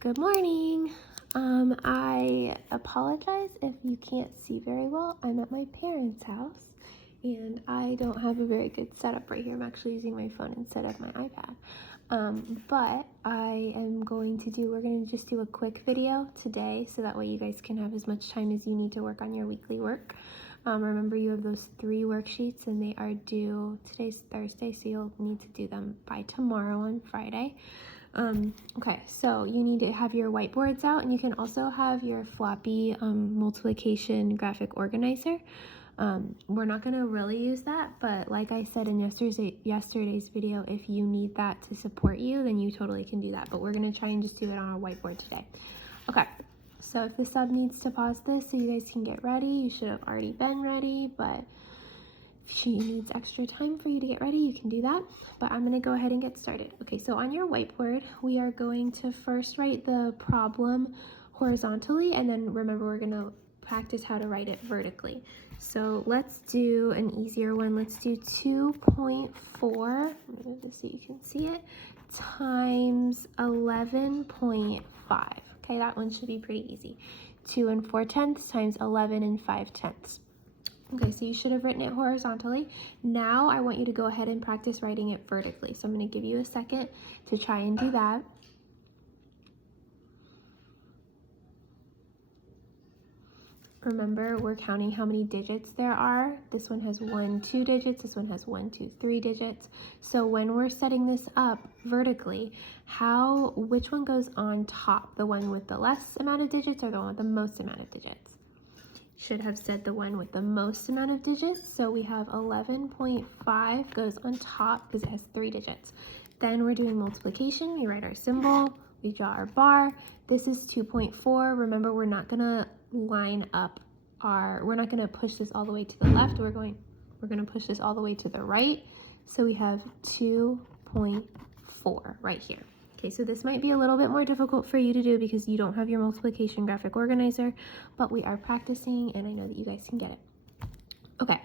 Good morning. I apologize if you can't see very well. I'm at my parents' house and I don't have a very good setup right here. I'm actually using my phone instead of my iPad. But we're going to just do a quick video today so that way you guys can have as much time as you need to work on your weekly work. Remember, you have those 3 worksheets and they are due, today's Thursday, so you'll need to do them by tomorrow on Friday. Okay, so you need to have your whiteboards out, and you can also have your floppy multiplication graphic organizer. We're not going to really use that, but like I said in yesterday's video, if you need that to support you, then you totally can do that, but we're going to try and just do it on a whiteboard today. Okay, so if the sub needs to pause this so you guys can get ready, you should have already been ready, but if she needs extra time for you to get ready, you can do that, but I'm going to go ahead and get started. Okay, so on your whiteboard, we are going to first write the problem horizontally, and then remember, we're going to practice how to write it vertically. So let's do an easier one. Let's do 2.4, I'm going to move this so you can see it, times 11.5. Okay, that one should be pretty easy. 2 4/10 times 11 5/10. Okay, so you should have written it horizontally. Now I want you to go ahead and practice writing it vertically. So I'm going to give you a second to try and do that. Remember, we're counting how many digits there are. This one has 1, 2 digits. This one has 1, 2, 3 digits. So when we're setting this up vertically, which one goes on top? The one with the less amount of digits or the one with the most amount of digits? Should have said the one with the most amount of digits. So we have 11.5 goes on top because it has 3 digits. Then we're doing multiplication. We write our symbol, we draw our bar. This is 2.4. Remember, we're not gonna line up we're not gonna push this all the way to the left. We're gonna push this all the way to the right. So we have 2.4 right here. Okay, so this might be a little bit more difficult for you to do because you don't have your multiplication graphic organizer, but we are practicing and I know that you guys can get it. Okay,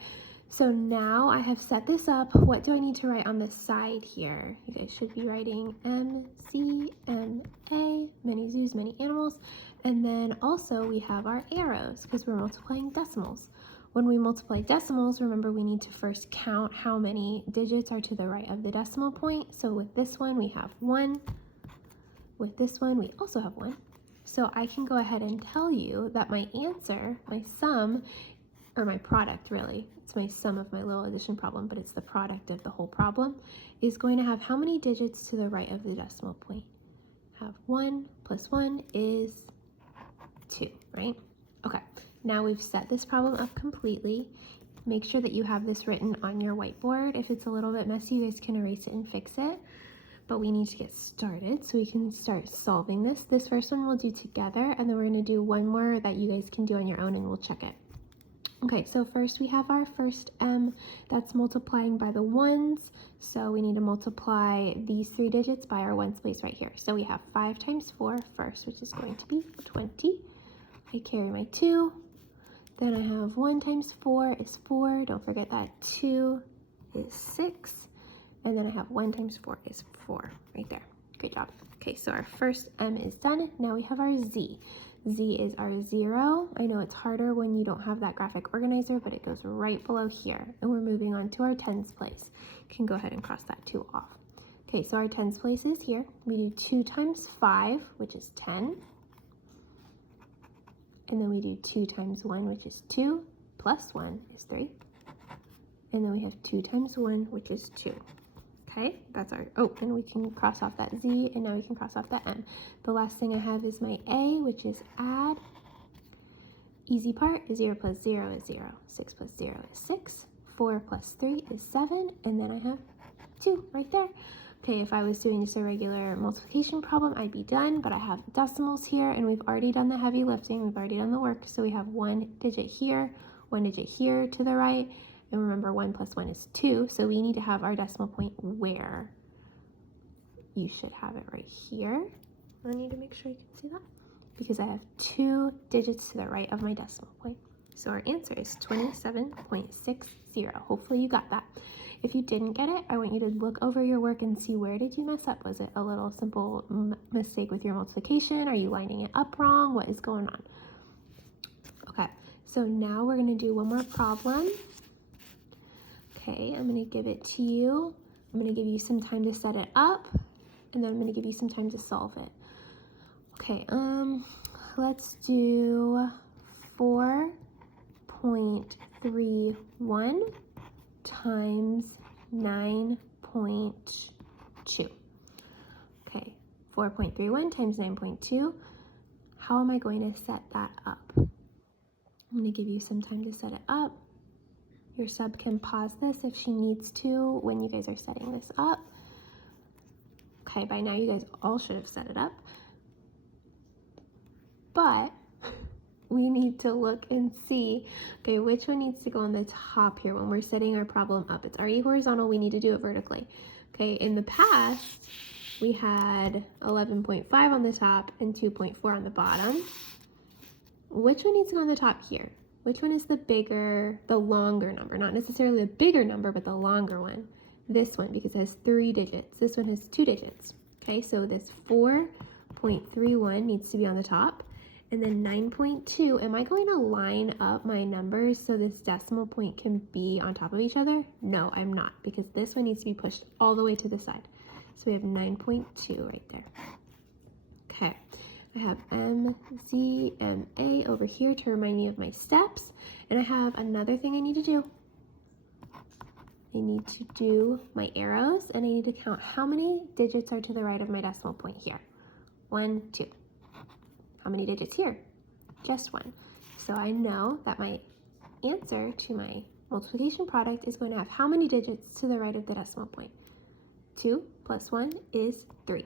so now I have set this up. What do I need to write on the side here? You guys should be writing MCMA, many zoos, many animals. And then also we have our arrows because we're multiplying decimals. When we multiply decimals, remember we need to first count how many digits are to the right of the decimal point. So with this one, we have 1. With this one, we also have 1. So I can go ahead and tell you that my answer, my sum, or my product really, it's my sum of my little addition problem, but it's the product of the whole problem, is going to have how many digits to the right of the decimal point? Have 1 plus 1 is 2, right? Okay, now we've set this problem up completely. Make sure that you have this written on your whiteboard. If it's a little bit messy, you guys can erase it and fix it. But we need to get started so we can start solving this. This first one we'll do together, and then we're going to do one more that you guys can do on your own and we'll check it. Okay, so first we have our first M, that's multiplying by the ones. So we need to multiply these 3 digits by our ones place right here. So we have 5 times 4 first, which is going to be 20. I carry my 2. Then I have 1 times 4 is 4. Don't forget that 2 is 6. And then I have 1 times 4 is 4 right there. Good job. Okay, so our first M is done. Now we have our Z. Z is our 0. I know it's harder when you don't have that graphic organizer, but it goes right below here. And we're moving on to our tens place. You can go ahead and cross that 2 off. Okay, so our tens place is here. We do 2 times 5, which is 10. And then we do 2 times 1, which is 2, plus 1 is 3. And then we have 2 times 1, which is 2. Okay, that's our, and we can cross off that Z, and now we can cross off that M. The last thing I have is my A, which is add. Easy part is 0 plus 0 is 0. 6 plus 0 is 6. 4 plus 3 is 7. And then I have 2 right there. Okay, if I was doing just a regular multiplication problem, I'd be done, but I have decimals here, and we've already done the heavy lifting. We've already done the work. So we have 1 digit here, 1 digit here to the right. And remember, 1 plus 1 is 2, so we need to have our decimal point where? You should have it right here. I need to make sure you can see that because I have 2 digits to the right of my decimal point. So our answer is 27.60. Hopefully you got that. If you didn't get it, I want you to look over your work and see where did you mess up. Was it a little simple mistake with your multiplication? Are you lining it up wrong? What is going on? Okay, so now we're going to do one more problem. Okay, I'm going to give it to you. I'm going to give you some time to set it up, and then I'm going to give you some time to solve it. Okay, let's do 4.31 times 9.2. Okay, 4.31 times 9.2. How am I going to set that up? I'm going to give you some time to set it up. Your sub can pause this if she needs to when you guys are setting this up. Okay, by now you guys all should have set it up. But we need to look and see, okay, which one needs to go on the top here when we're setting our problem up. It's already horizontal, we need to do it vertically. Okay, in the past, we had 11.5 on the top and 2.4 on the bottom. Which one needs to go on the top here? Which one is the bigger, the longer number? Not necessarily a bigger number, but the longer one. This one, because it has 3 digits. This one has 2 digits. Okay, so this 4.31 needs to be on the top. And then 9.2, am I going to line up my numbers so this decimal point can be on top of each other? No, I'm not, because this one needs to be pushed all the way to the side. So we have 9.2 right there. Okay, I have MZMA over here to remind me of my steps. And I have another thing I need to do. I need to do my arrows, and I need to count how many digits are to the right of my decimal point here. 1, 2. How many digits here? Just 1. So I know that my answer to my multiplication product is going to have how many digits to the right of the decimal point? 2 plus 1 is 3.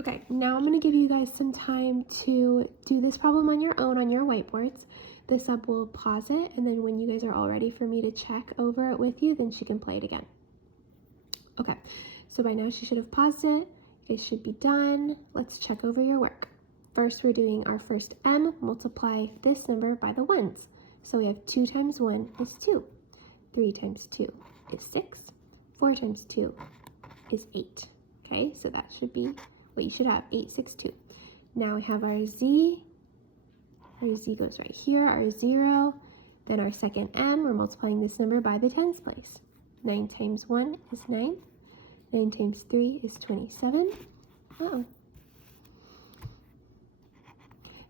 Okay, now I'm going to give you guys some time to do this problem on your own on your whiteboards. The sub will pause it, and then when you guys are all ready for me to check over it with you, then she can play it again. Okay, so by now she should have paused it. You guys should be done. Let's check over your work. First, we're doing our first M, multiply this number by the ones. So we have 2 times 1 is 2. 3 times 2 is 6. 4 times 2 is 8. Okay, so that should be what you should have, 862. Now we have our Z. Our Z goes right here, our 0. Then our second M, we're multiplying this number by the tens place. 9 times 1 is 9. 9 times 3 is 27.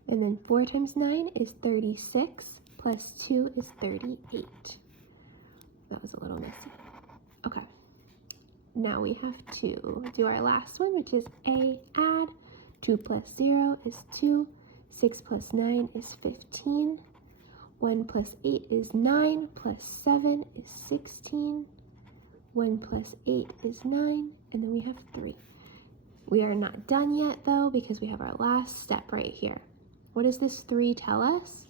And then 4 times 9 is 36, plus 2 is 38. That was a little messy. Okay. Now we have to do our last one, which is A, add. 2 plus 0 is 2. 6 plus 9 is 15. 1 plus 8 is 9, plus 7 is 16. 1 plus 8 is 9, and then we have 3. We are not done yet, though, because we have our last step right here. What does this 3 tell us?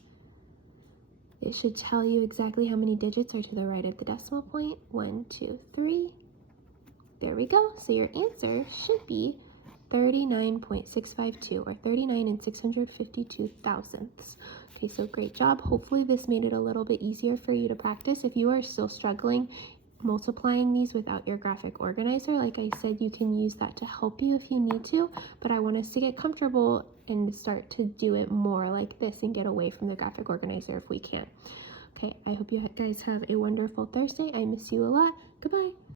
It should tell you exactly how many digits are to the right of the decimal point. 1, 2, 3. There we go. So your answer should be 39.652, or 39 652 thousandths. Okay, so great job. Hopefully this made it a little bit easier for you to practice. If you are still struggling multiplying these without your graphic organizer, like I said, you can use that to help you if you need to, but I want us to get comfortable and start to do it more like this and get away from the graphic organizer if we can. Okay, I hope you guys have a wonderful Thursday. I miss you a lot. Goodbye.